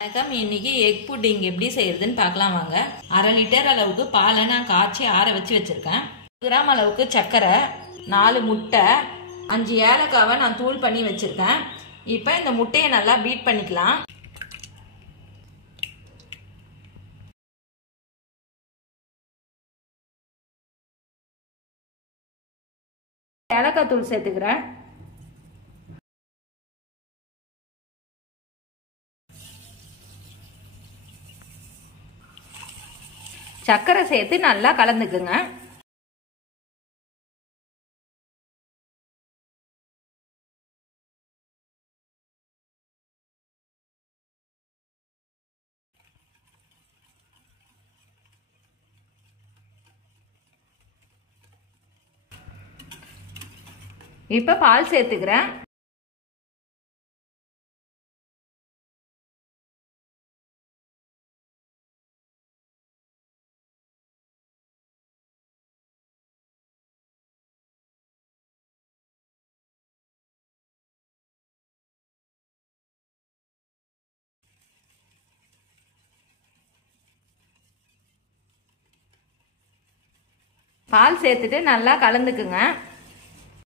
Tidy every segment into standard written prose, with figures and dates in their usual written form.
வணக்கம். இன்னைக்கு egg pudding எப்படி செய்யறதுன்னு பார்க்கலாம் வாங்க. 1/2 லிட்டர் அளவுக்கு பாலை நான் காய்ச்சி ஆற வச்சு வச்சிருக்கேன். 100 கிராம் அளவுக்கு சர்க்கரை, 4 முட்டை, 5 ஏலக்காவை நான் தூள் பண்ணி வச்சிருக்கேன். இப்போ இந்த முட்டையை நல்லா பீட் பண்ணிக்கலாம். ஏலக்காய் தூள் சேர்த்துக்கிறேன். சர்க்கரை சேர்த்து நல்லா கலந்துக்குங்க. இப்ப பால் சேர்த்துக்கிறேன். பால் சேர்த்துட்டு நல்லா கலந்துக்குங்க.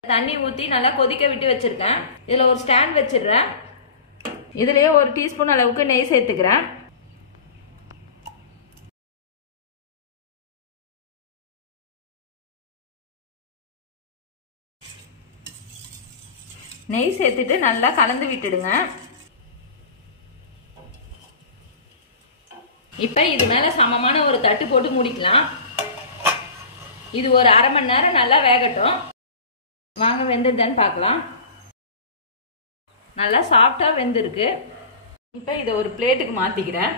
தண்ணி ஊற்றி நல்லா கொதிக்க விட்டு வச்சிருக்கேன். இதில் ஒரு ஸ்டாண்ட் வச்சிடுறேன். இதுலயே 1 டீஸ்பூன் அளவுக்கு நெய் சேர்த்துக்கிறேன். நெய் சேர்த்துட்டு நல்லா கலந்து விட்டுடுங்க. இப்ப இது மேல சமமான ஒரு தட்டு போட்டு மூடிக்கலாம். இது ஒரு 1/2 மணி நேரம் நல்லா வேகட்டும். வாங்க வெந்துருதான்னு பார்க்கலாம். நல்லா சாஃப்டா வெந்திருக்கு. இப்ப இதை ஒரு பிளேட்டுக்கு மாத்திக்கிறேன்.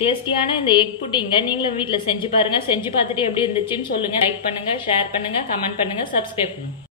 டேஸ்டியான இந்த எக் புட்டிங்க நீங்களும் வீட்டில் செஞ்சு பாருங்க. செஞ்சு பார்த்துட்டு எப்படி இருந்துச்சுன்னு சொல்லுங்க. லைக் பண்ணுங்க, ஷேர் பண்ணுங்க, கமெண்ட் பண்ணுங்க, சப்ஸ்கிரைப் பண்ணுங்க.